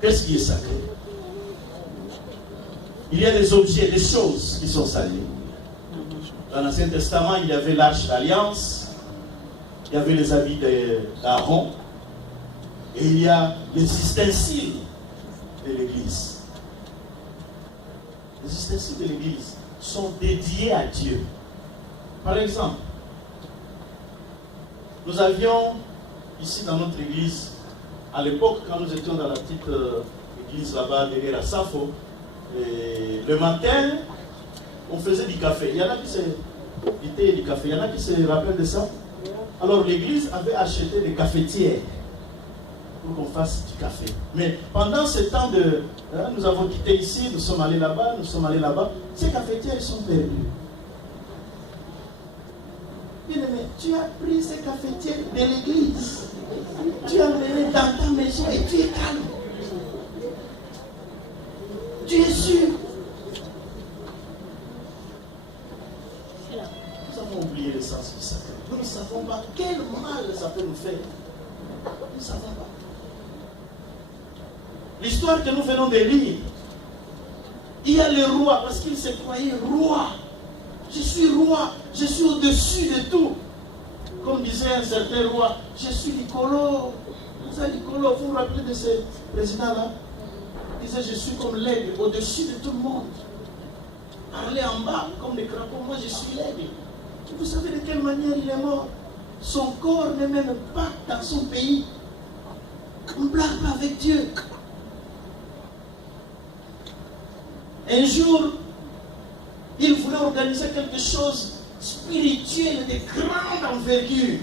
Qu'est-ce qui est sacré? Il y a des objets, des choses qui sont sacrées. Dans l'Ancien Testament, il y avait l'arche d'alliance, il y avait les habits d'Aaron, et il y a les ustensiles de l'Église. Les ustensiles de l'Église sont dédiés à Dieu. Par exemple, nous avions ici dans notre église, à l'époque, quand nous étions dans la petite église là-bas, derrière à Safo, le matin, on faisait du café. Il y en a qui se du thé et du café. Il y en a qui se rappellent de ça. Alors l'église avait acheté des cafetières pour qu'on fasse du café. Mais pendant ce temps nous avons quitté ici, nous sommes allés là-bas, ces cafetières ils sont perdues. Bien aimé, tu as pris ces cafetières de l'église. Tu as emmené dans ta maison et tu es calme. Tu es sûr. Nous avons oublié l'essence du sacré. Nous ne savons pas quel mal ça peut nous faire. Nous ne savons pas. L'histoire que nous venons de lire, il y a le roi, parce qu'il se croyait roi. Je suis roi, je suis au-dessus de tout. Comme disait un certain roi, je suis Nicolo. Vous savez, Nicolo, vous vous rappelez de ce président-là? Il disait, je suis comme l'aigle, au-dessus de tout le monde. Parler en bas, comme les crapauds, moi je suis l'aigle. Vous savez de quelle manière il est mort? Son corps n'est même pas dans son pays. On ne blague pas avec Dieu. Un jour, il voulait organiser quelque chose spirituel de grande envergure.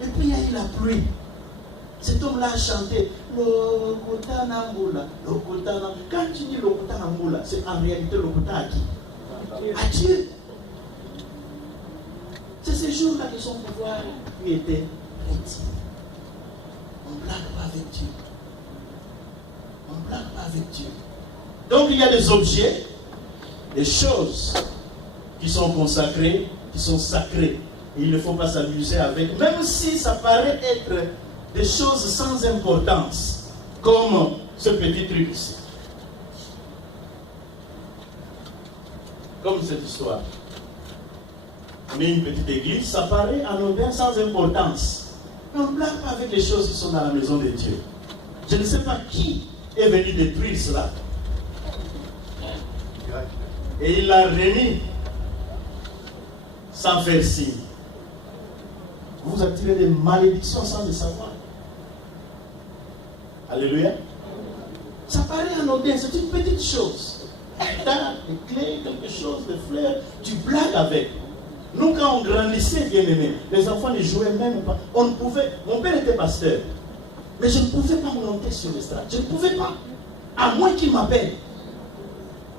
Et puis il y a eu la pluie. Cet homme-là a chanté Lokota Namboula, Lokota Namboula. Quand tu dis Lokota Namboula, c'est en réalité Lokota à qui? À Dieu. C'est ces jours-là que son pouvoir lui était réti. On ne blague pas avec Dieu. On ne blague pas avec Dieu. Donc il y a des objets, des choses qui sont consacrées, qui sont sacrées. Et il ne faut pas s'amuser avec, même si ça paraît être des choses sans importance, comme ce petit truc ici. Comme cette histoire. On est une petite église, ça paraît anodin, sans importance. Mais on ne blague pas avec les choses qui sont dans la maison de Dieu. Je ne sais pas qui est venu détruire cela. Et il l'a remis sans faire signe. Vous attirez des malédictions sans le savoir. Alléluia. Ça paraît anodin, c'est une petite chose. Tu as des clés, quelque chose, des fleurs, tu blagues avec. Nous, quand on grandissait, bien aimé, les enfants ne jouaient même pas. On ne pouvait. Mon père était pasteur. Mais je ne pouvais pas monter sur l'estrade. Je ne pouvais pas. À moins qu'il m'appelle.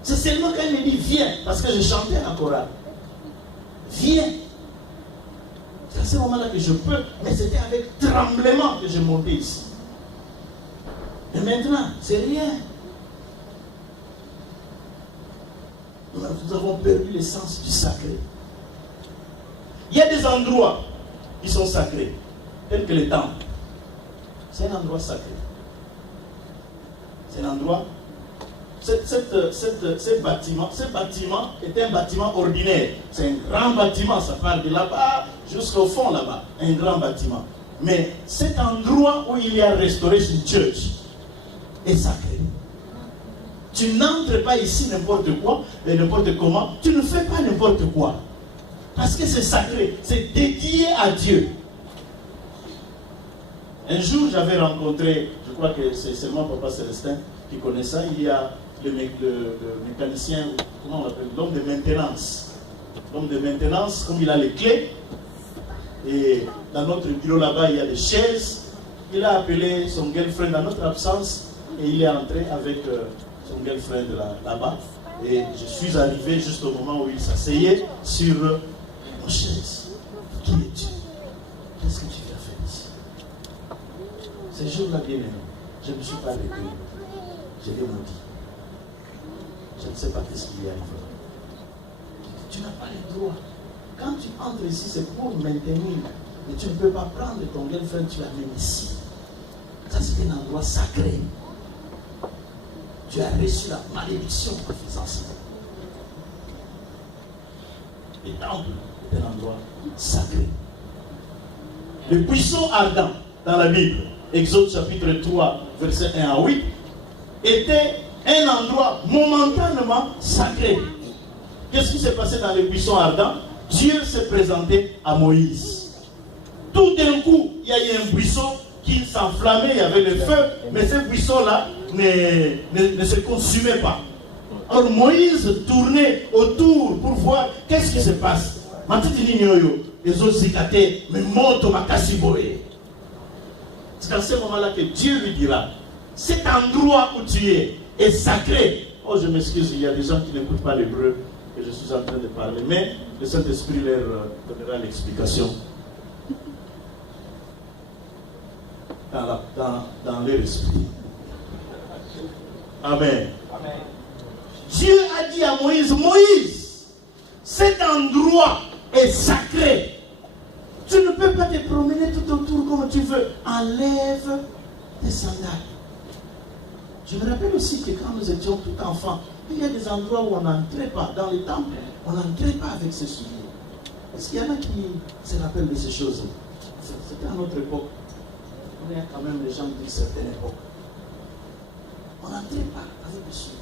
C'est seulement quand il me dit viens, parce que je chantais en chorale. Viens. C'est à ce moment-là que je peux, mais c'était avec tremblement que je montais ici. Et maintenant, c'est rien. Nous avons perdu l'essence du sacré. Il y a des endroits qui sont sacrés, tels que les temples. C'est un endroit sacré. C'est un endroit. Ce bâtiment est un bâtiment ordinaire. C'est un grand bâtiment, ça part de là-bas jusqu'au fond là-bas. Un grand bâtiment. Mais cet endroit où il y a Restoration Church est sacré. Tu n'entres pas ici n'importe quoi et n'importe comment. Tu ne fais pas n'importe quoi. Parce que c'est sacré. C'est dédié à Dieu. Un jour, j'avais rencontré, je crois que c'est seulement Papa Célestin qui connaît ça, il y a le mécanicien, comment on l'appelle, l'homme de maintenance. L'homme de maintenance, comme il a les clés, et dans notre bureau là-bas, il y a des chaises. Il a appelé son girlfriend dans notre absence, et il est entré avec son girlfriend là-bas. Et je suis arrivé juste au moment où il s'asseyait sur mon chaise. Qui es-tu? Qu'est-ce que tu viens faire ici? Ces jours-là, bien aimé, je ne me suis pas arrêté. Je l'ai maudit. Je ne sais pas qu'est-ce qui lui arrive. Tu n'as pas le droit. Quand tu entres ici, c'est pour maintenir. Mais tu ne peux pas prendre ton girlfriend, tu l'amènes ici. Ça, c'est un endroit sacré. tu as reçu la malédiction en faisant ça. Le temple est un endroit sacré. Le buisson ardent dans la Bible, Exode chapitre 3, verset 1 à 8, était un endroit momentanément sacré. Qu'est-ce qui s'est passé dans le buisson ardent? Dieu s'est présenté à Moïse. Tout d'un coup, il y a eu un buisson qui s'enflammait, il y avait le feu, mais ce buisson-là ne se consumait pas. Alors Moïse tournait autour pour voir qu'est-ce qui se passe. C'est dans ce moment-là que Dieu lui dira, cet endroit où tu es est sacré. Oh, je m'excuse, il y a des gens qui n'écoutent pas l'hébreu que je suis en train de parler, mais le Saint-Esprit leur donnera l'explication dans leur esprit. Amen. Amen. Dieu a dit à Moïse, Moïse, cet endroit est sacré. Tu ne peux pas te promener tout autour comme tu veux. Enlève tes sandales. Je me rappelle aussi que quand nous étions tout enfants, il y a des endroits où on n'entrait pas. Dans les temples, on n'entrait pas avec ses souliers. Est-ce qu'il y en a qui se rappellent de ces choses? C'était à notre époque. On est quand même les gens d'une certaine époque. On n'entrait pas avec des souliers.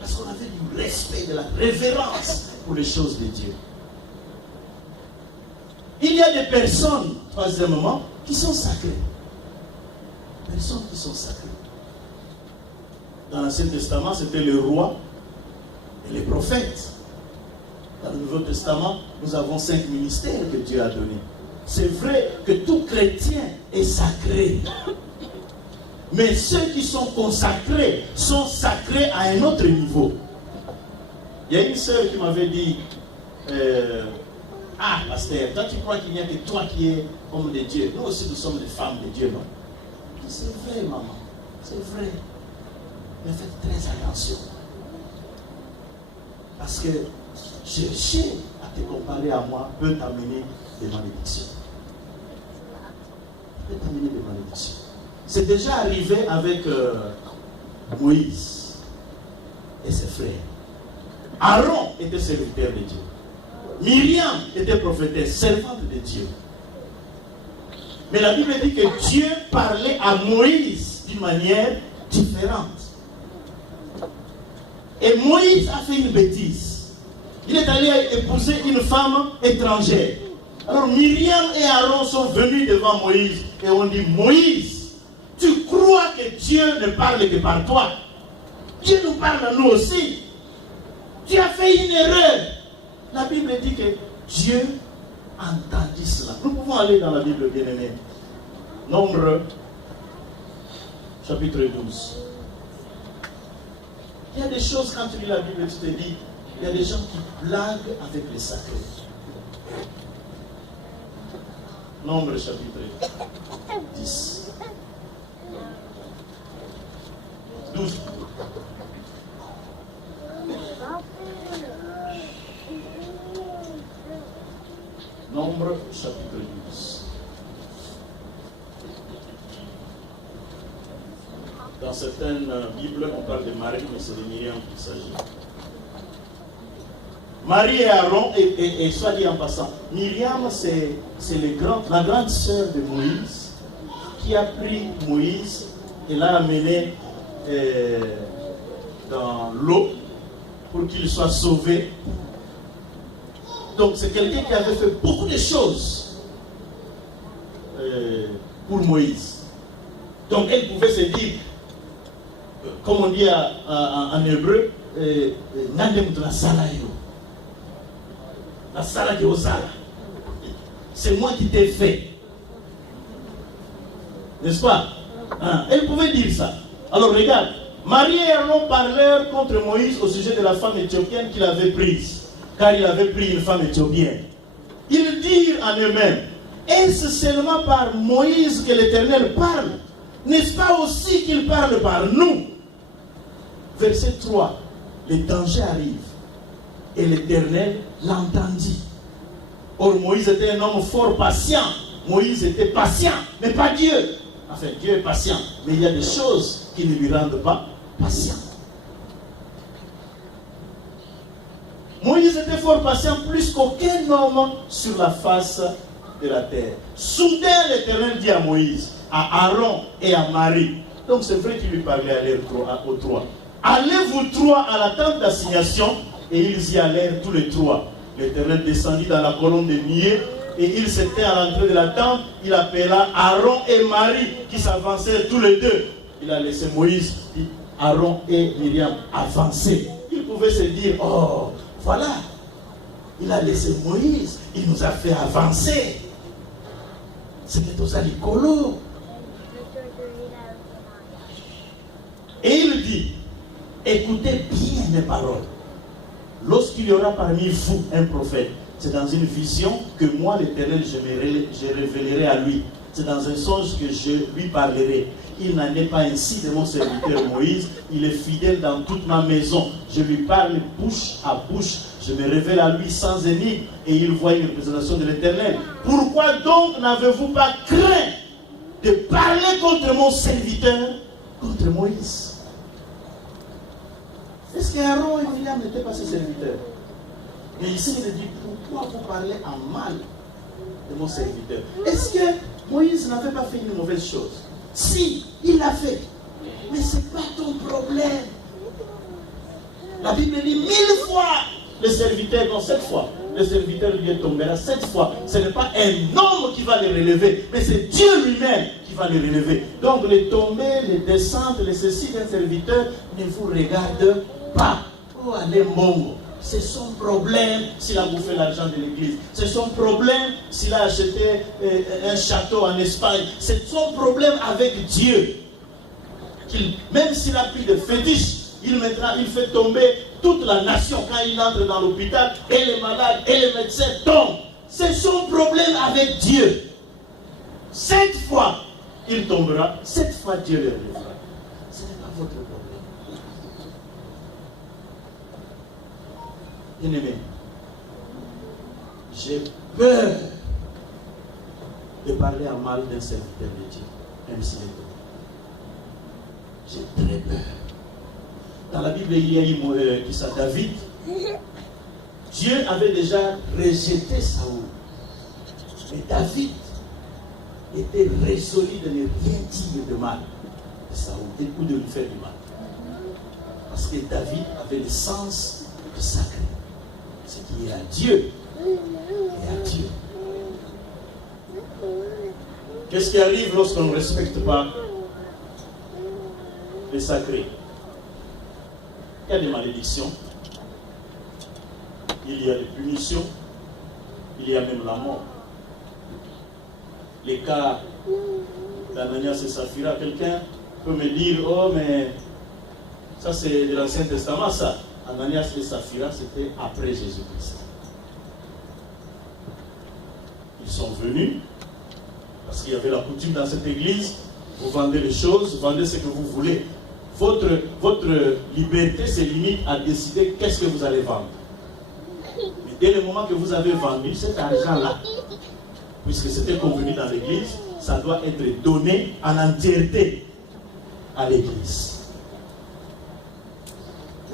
Parce qu'on avait du respect, de la révérence pour les choses de Dieu. Il y a des personnes, troisièmement, qui sont sacrées. Personnes qui sont sacrées. Dans l'Ancien Testament, c'était le roi et les prophètes. Dans le Nouveau Testament, nous avons 5 ministères que Dieu a donnés. C'est vrai que tout chrétien est sacré. Mais ceux qui sont consacrés sont sacrés à un autre niveau. Il y a une sœur qui m'avait dit, ah, pasteur, toi tu crois qu'il n'y a que toi qui es homme de Dieu. Nous aussi nous sommes des femmes de Dieu, non? C'est vrai, maman, c'est vrai. Mais faites très attention. Parce que chercher à te comparer à moi peut t'amener des malédictions. Peut t'amener des malédictions. C'est déjà arrivé avec Moïse et ses frères. Aaron était serviteur de Dieu. Myriam était prophétesse, servante de Dieu. Mais la Bible dit que Dieu parlait à Moïse d'une manière différente. Et Moïse a fait une bêtise. Il est allé épouser une femme étrangère. Alors Myriam et Aaron sont venus devant Moïse et ont dit, Moïse, tu crois que Dieu ne parle que par toi? Dieu nous parle à nous aussi. Tu as fait une erreur. La Bible dit que Dieu entendit cela. Nous pouvons aller dans la Bible bien-aimée. Nombre, chapitre 12. Il y a des choses, quand tu lis la Bible, tu te dis, il y a des gens qui blaguent avec les sacrés. Nombre, chapitre 10. 12. Nombre, chapitre 12. Dans certaines Bibles, on parle de Marie, mais c'est de Myriam qu'il s'agit. Marie et Aaron, et soit dit en passant, Myriam, c'est la grande sœur de Moïse, qui a pris Moïse et l'a amené dans l'eau pour qu'il soit sauvé. Donc c'est quelqu'un qui avait fait beaucoup de choses pour Moïse. Donc elle pouvait se dire, comme on dit en hébreu, c'est moi qui t'ai fait. N'est-ce pas? Elle pouvait dire ça. Alors regarde, Marie et Aaron parlèrent contre Moïse au sujet de la femme éthiopienne qu'il avait prise, car il avait pris une femme éthiopienne. Ils dirent en eux-mêmes, est-ce seulement par Moïse que l'Éternel parle? N'est-ce pas aussi qu'il parle par nous? Verset 3. Le danger arrive et l'Éternel l'entendit. Or Moïse était un homme fort patient. Moïse était patient, mais pas Dieu. Enfin, Dieu est patient, mais il y a des choses qui ne lui rendent pas patient. Moïse était fort patient, plus qu'aucun homme sur la face de la terre. Soudain, l'Éternel dit à Moïse, à Aaron et à Marie. Donc c'est vrai qu'il lui parlait aux trois. Allez-vous trois à la tente d'assignation. Et ils y allèrent tous les trois. L'Éternel descendit dans la colonne de nuée et il s'était à l'entrée de la tente. Il appela Aaron et Marie qui s'avancèrent tous les deux. Il a laissé Moïse, Aaron et Myriam avancer. Il pouvait se dire, oh, voilà, il a laissé Moïse, il nous a fait avancer. C'était aux alicolo. Et il dit, écoutez bien mes paroles. Lorsqu'il y aura parmi vous un prophète, c'est dans une vision que moi, l'Éternel, je révélerai à lui. C'est dans un songe que je lui parlerai. Il n'en est pas ainsi de mon serviteur Moïse. Il est fidèle dans toute ma maison. Je lui parle bouche à bouche. Je me révèle à lui sans énigme. Et il voit une représentation de l'Éternel. Pourquoi donc n'avez-vous pas craint de parler contre mon serviteur, contre Moïse? Est-ce qu'Aaron et Myriam n'étaient pas ses serviteurs? Mais ici, il dit, pourquoi vous parlez en mal de mon serviteur? Est-ce que Moïse n'avait pas fait une mauvaise chose? Si, il l'a fait. Mais ce n'est pas ton problème. La Bible dit 1000 fois le serviteur, non 7 fois. Le serviteur lui tombera 7 fois. Ce n'est pas un homme qui va les relever, mais c'est Dieu lui-même qui va les relever. Donc les tombées, les descentes, les ceci d'un serviteur ne vous regardent pas. Oh, allez, mongo. C'est son problème s'il a bouffé l'argent de l'église. C'est son problème s'il a acheté un château en Espagne. C'est son problème avec Dieu. Même s'il a pris de fétiches, il fait tomber toute la nation quand il entre dans l'hôpital, et les malades et les médecins tombent. C'est son problème avec Dieu. 7 fois, il tombera. 7 fois, Dieu le relèvera. Ce n'est pas votre problème. Bien-aimé, j'ai peur de parler en mal d'un serviteur de Dieu, même s'il est bon. J'ai très peur. Dans la Bible, il y a eu David. Dieu avait déjà rejeté Saoul. Mais David était résolu de ne rien dire de mal de Saoul, ou de lui faire du mal. Parce que David avait le sens du sacré. Ce qui est à Dieu et à Dieu. Qu'est-ce qui arrive lorsqu'on ne respecte pas le sacré? Il y a des malédictions, il y a des punitions, il y a même la mort. Les cas d'Ananias et Saphira, quelqu'un peut me dire, oh mais ça c'est de l'Ancien Testament ça. Ananias et Saphira, c'était après Jésus-Christ. Ils sont venus, parce qu'il y avait la coutume dans cette église, vous vendez les choses, vendez ce que vous voulez. Votre liberté se limite à décider qu'est-ce que vous allez vendre. Mais dès le moment que vous avez vendu cet argent-là, puisque c'était convenu dans l'église, ça doit être donné en entièreté à l'église.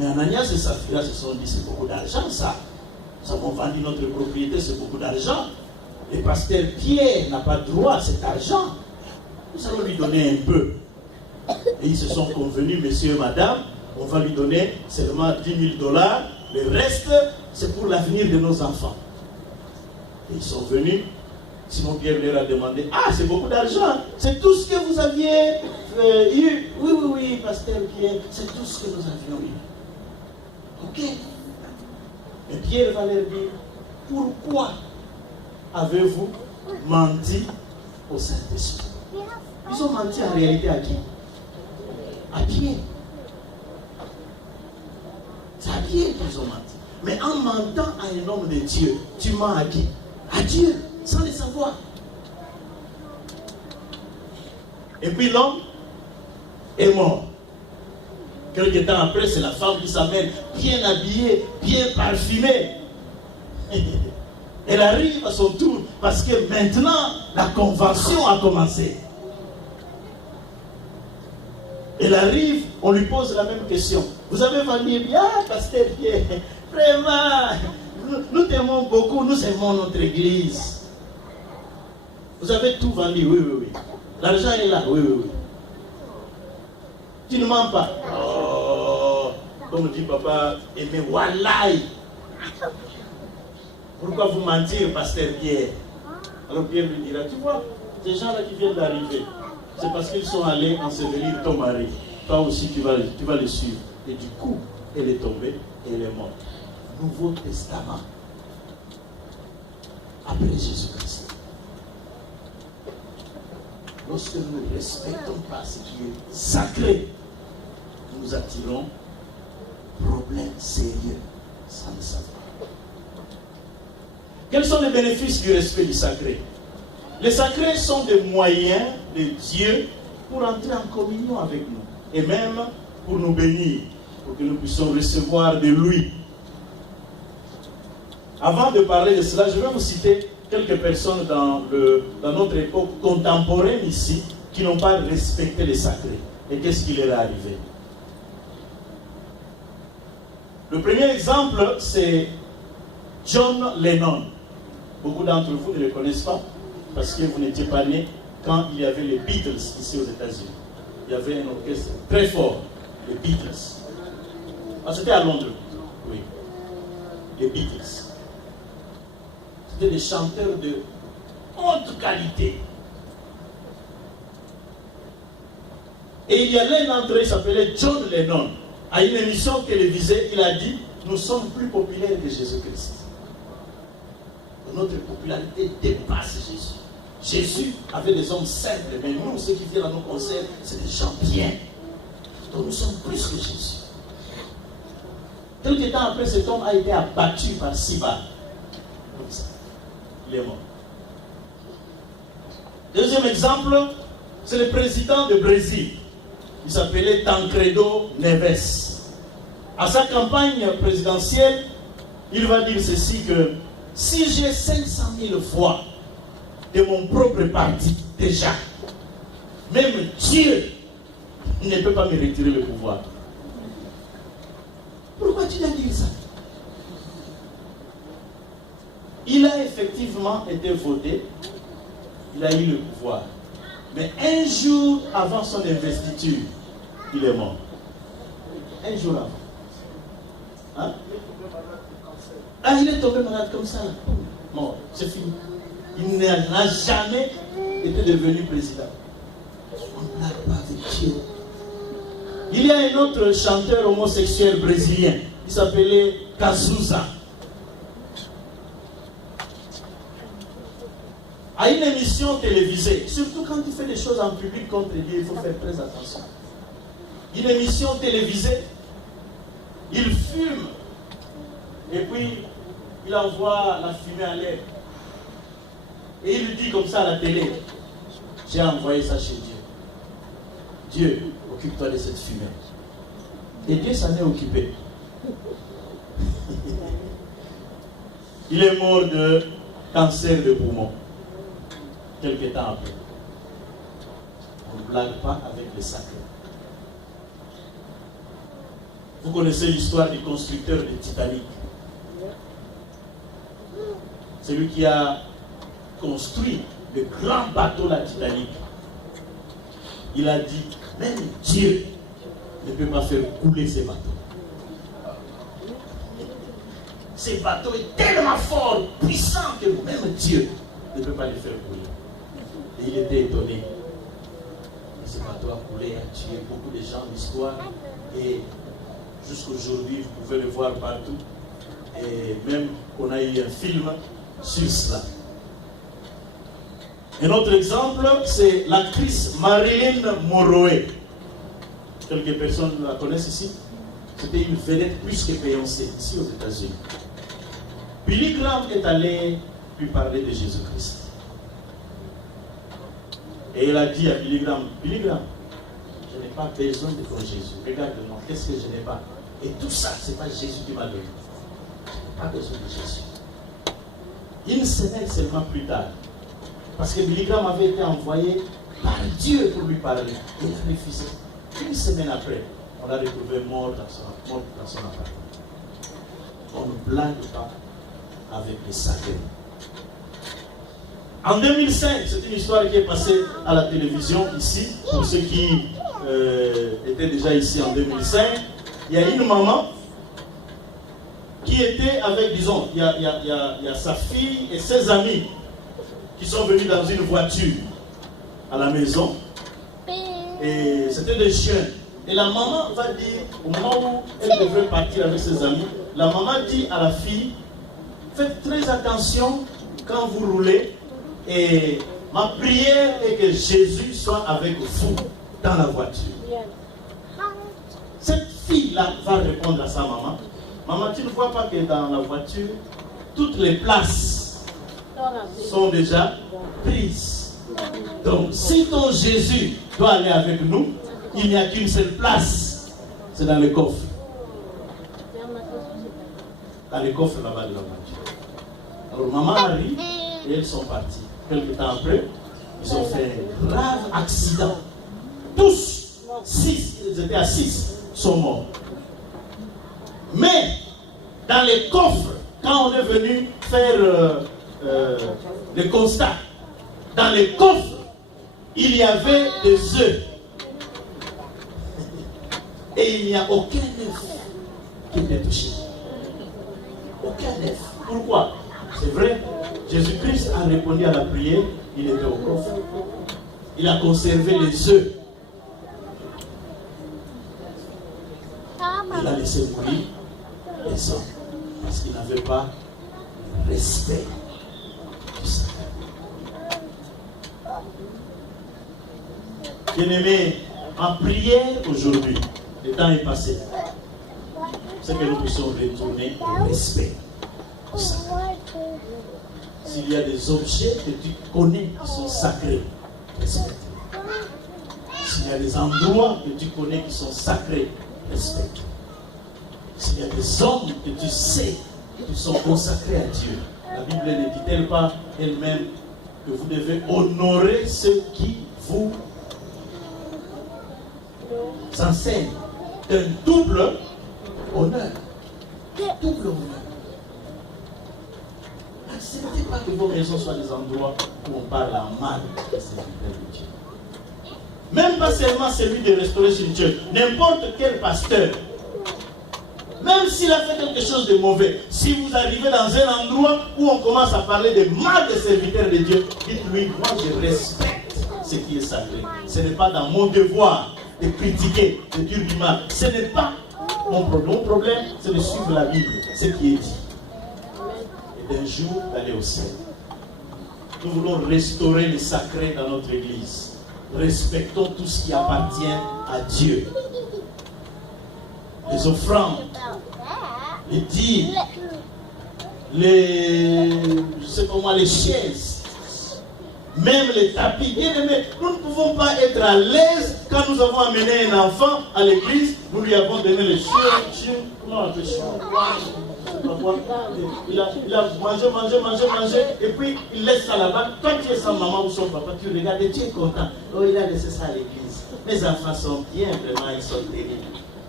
Mais Ananias et Saphira se sont dit, c'est beaucoup d'argent ça. Nous avons vendu notre propriété, c'est beaucoup d'argent. Le pasteur Pierre n'a pas droit à cet argent. Nous allons lui donner un peu. Et ils se sont convenus, monsieur et madame, on va lui donner seulement $10 000. Le reste, c'est pour l'avenir de nos enfants. Et ils sont venus. Simon Pierre leur a demandé, ah, c'est beaucoup d'argent. C'est tout ce que vous aviez eu. Oui, pasteur Pierre, c'est tout ce que nous avions eu. Ok. Et Pierre va leur dire, pourquoi avez-vous menti au Saint-Esprit? Ils ont menti en réalité à qui? À Pierre. C'est à Pierre qu'ils ont menti. Mais en mentant à un homme de Dieu, tu mens à qui? À Dieu, sans le savoir. Et puis l'homme est mort. Quelque temps après, c'est la femme qui s'amène bien habillée, bien parfumée. Elle arrive à son tour parce que maintenant, la convention a commencé. Elle arrive, on lui pose la même question. Vous avez vendu bien, pasteur Pierre? Vraiment, nous t'aimons beaucoup, nous aimons notre église. Vous avez tout vendu, oui, oui, oui. L'argent est là, oui, oui, oui. Tu ne mens pas. Oh, comme dit papa, mais wallahi. Pourquoi vous mentir, pasteur Pierre? Alors Pierre lui dira, tu vois, ces gens-là qui viennent d'arriver, c'est parce qu'ils sont allés ensevelir ton mari. Toi aussi, tu vas les suivre. Et du coup, elle est tombée et elle est morte. Nouveau Testament. Après Jésus-Christ. Lorsque nous ne respectons pas ce qui est sacré, nous attirons problèmes sérieux sans le savoir. Quels sont les bénéfices du respect du sacré? Les sacrés sont des moyens de Dieu pour entrer en communion avec nous et même pour nous bénir, pour que nous puissions recevoir de lui. Avant de parler de cela, je vais vous citer quelques personnes dans notre époque contemporaine ici qui n'ont pas respecté les sacrés. Et qu'est-ce qui leur est arrivé? Le premier exemple, c'est John Lennon. Beaucoup d'entre vous ne le connaissent pas parce que vous n'étiez pas nés quand il y avait les Beatles ici aux États-Unis. Il y avait un orchestre très fort, les Beatles. Ah, c'était à Londres, oui. Les Beatles. C'était des chanteurs de haute qualité. Et il y avait un d'entre eux qui s'appelait John Lennon. À une émission télévisée, il a dit, nous sommes plus populaires que Jésus-Christ. Notre popularité dépasse Jésus. Jésus avait des hommes simples, mais nous, ceux qui viennent à nos concerts, c'est des gens bien. Donc nous sommes plus que Jésus. Quelque temps après, cet homme a été abattu par 6 balles. Comme ça. Il est mort. Deuxième exemple, c'est le président du Brésil. Il s'appelait Tancredo Neves. À sa campagne présidentielle, il va dire ceci que si j'ai 500 000 voix de mon propre parti, déjà, même Dieu ne peut pas me retirer le pouvoir. Pourquoi tu as dit ça? Il a effectivement été voté, il a eu le pouvoir. Mais un jour avant son investiture, il est mort. Un jour avant. Hein? Ah, il est tombé malade comme ça. Mort, c'est fini. Il n'a jamais été devenu président. On ne parle pas avec Dieu. Il y a un autre chanteur homosexuel brésilien. Il s'appelait Cazuza. À une émission télévisée, surtout quand il fait des choses en public contre Dieu, il faut faire très attention. Une émission télévisée, il fume et puis il envoie la fumée à l'air. Et il dit comme ça à la télé, j'ai envoyé ça chez Dieu. Dieu, occupe-toi de cette fumée. Et Dieu s'en est occupé. Il est mort de cancer de poumon. Quelques temps après. On ne blague pas avec les sacrés. Vous connaissez l'histoire du constructeur de Titanic. Celui qui a construit le grand bateau, la Titanic. Il a dit, même Dieu ne peut pas faire couler ces bateaux. Ces bateaux est tellement fort, puissant que même Dieu ne peut pas les faire couler. Et il était étonné. Et ce bateau a coulé, a tué beaucoup de gens, l'histoire. Et jusqu'aujourd'hui, vous pouvez le voir partout. Et même on a eu un film sur cela. Un autre exemple, c'est l'actrice Marilyn Monroe. Quelques personnes la connaissent ici. C'était une vedette plus que Beyoncé, ici aux États-Unis. Billy Graham est allé lui parler de Jésus-Christ. Et il a dit à Billy Graham, je n'ai pas besoin de ton Jésus. Regarde-moi, qu'est-ce que je n'ai pas? Et tout ça, ce n'est pas Jésus qui m'a donné. Je n'ai pas besoin de Jésus. Une semaine seulement plus tard, parce que Billy Graham avait été envoyé par Dieu pour lui parler. Il a refusé. Une semaine après, on l'a retrouvé mort dans son appartement. On ne blague pas avec les sacrés. En 2005, c'est une histoire qui est passée à la télévision ici, pour ceux qui étaient déjà ici en 2005. Il y a une maman qui était avec, disons, il y a sa fille et ses amis qui sont venus dans une voiture à la maison. Et c'était des jeunes. Et la maman va dire, au moment où elle devrait partir avec ses amis, la maman dit à la fille, faites très attention quand vous roulez. Et ma prière est que Jésus soit avec vous dans la voiture. Cette fille-là va répondre à sa maman. Maman, tu ne vois pas que dans la voiture, toutes les places sont déjà prises. Donc, si ton Jésus doit aller avec nous, il n'y a qu'une seule place. C'est dans le coffre. Dans le coffre là-bas de la voiture. Alors, maman arrive et elles sont parties. Quelque temps après, ils ont fait un grave accident. Tous, 6, ils étaient à 6, sont morts. Mais, dans les coffres, quand on est venu faire le constat, dans les coffres, il y avait des œufs. Et il n'y a aucun œuf qui était touché. Aucun œuf. Pourquoi? C'est vrai, Jésus-Christ a répondu à la prière, il était au coffre. Il a conservé les œufs. Il a laissé mourir les hommes. Parce qu'il n'avait pas respect du Seigneur. Bien-aimés, en prière aujourd'hui, le temps est passé. C'est que nous puissions retourner au respect du Seigneur. S'il y a des objets que tu connais qui sont sacrés, respecte. S'il y a des endroits que tu connais qui sont sacrés, respecte. S'il y a des hommes que tu sais qui sont consacrés à Dieu, la Bible ne dit-elle pas elle-même que vous devez honorer ceux qui vous enseignent d'un double honneur. Double honneur. N'acceptez pas que vos maisons soient des endroits où on parle en mal des serviteurs de Dieu. Même pas seulement celui de restaurer spirituel, n'importe quel pasteur. Même s'il a fait quelque chose de mauvais, si vous arrivez dans un endroit où on commence à parler de mal des serviteurs de Dieu, dites-lui, moi je respecte ce qui est sacré. Ce n'est pas dans mon devoir de critiquer, de dire du mal. Ce n'est pas mon problème. Mon problème, c'est de suivre la Bible, ce qui est dit. Et d'un jour, d'aller au ciel. Nous voulons restaurer le sacré dans notre église. Respectons tout ce qui appartient à Dieu. Les offrandes, les dîmes, je sais pas moi, les chaises, même les tapis. Bien aimés, nous ne pouvons pas être à l'aise quand nous avons amené un enfant à l'église, nous lui avons donné les chiots, comment on appelle il a mangé, et puis il laisse ça là-bas. Toi tu es sans maman ou son papa, tu regardes et tu es content. Oh, il a laissé ça à l'église. Mes enfants sont bien, vraiment, ils sont terribles.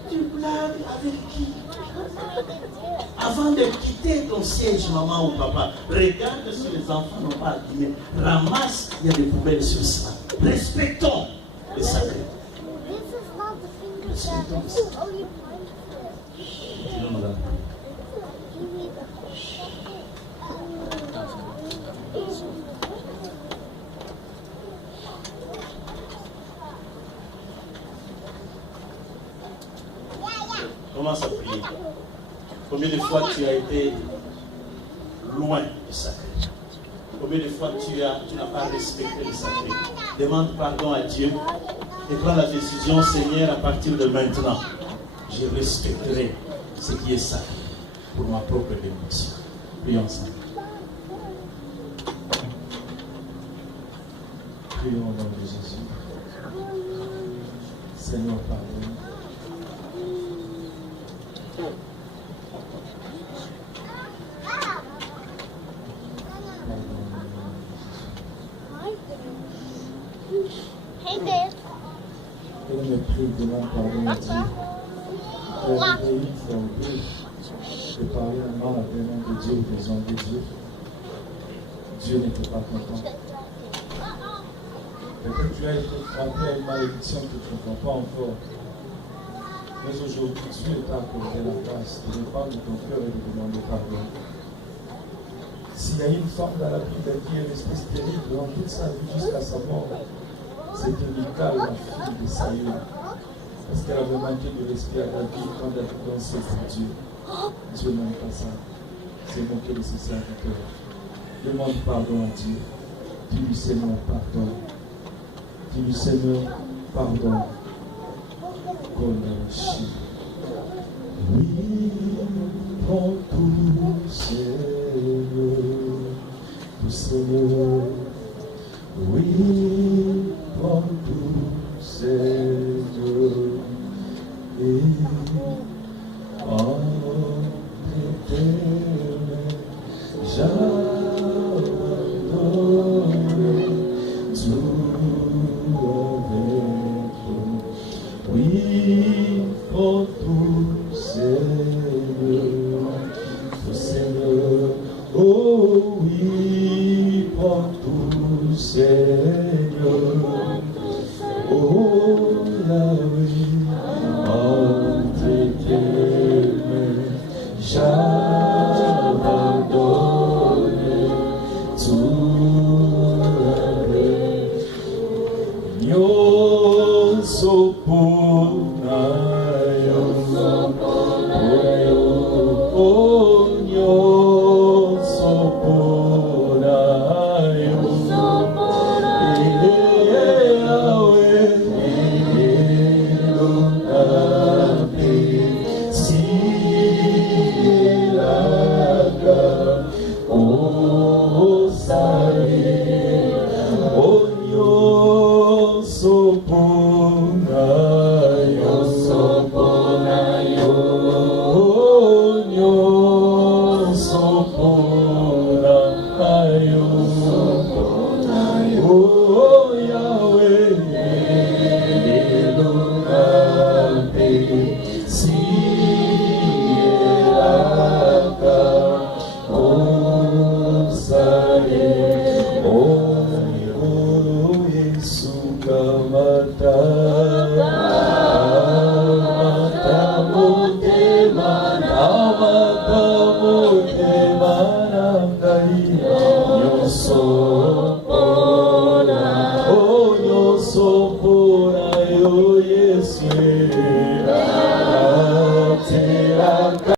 Tu blagues avec qui? Avant de quitter ton siège, maman ou papa, regarde si les enfants n'ont pas abîmé. Ramasse, il y a des poubelles sur ça. Respectons les sacrés. Respectons les sacrés. Commence à prier. Combien de fois tu as été loin du sacré? Combien de fois tu n'as pas respecté le sacré? Demande pardon à Dieu et prends la décision, Seigneur, à partir de maintenant, je respecterai ce qui est sacré pour ma propre dévotion. Prions ensemble. Prions au nom de Jésus. Seigneur, pardonne. Hey, babe. Et me prive de la demande pardon à Dieu. Arrivé une fois ou deux, de parler un mal à des noms de Dieu ou des hommes de Dieu. Dieu n'était pas content. Peut-être tu as été frappé à une malédiction que tu ne vois pas encore. Mais aujourd'hui, Dieu t'a accordé la grâce de répandre ton cœur et de demander pardon. S'il y a une femme dans la Bible qui est restée stérile durant toute sa vie jusqu'à sa mort, c'était Michal, la fille de Saül. Parce qu'elle avait manqué de respect à David quand David dansait pour Dieu. Dieu n'aime pas ça. C'est moquer de ses serviteurs. Demande pardon à Dieu. Dis-lui Seigneur, pardon. Dis-lui Seigneur, pardon. Oui, prends tout, Seigneur, tout Seigneur. Oui, prends tout, Seigneur. Et en éternel, j'abandonne tout avec toi. Oui, prends tout.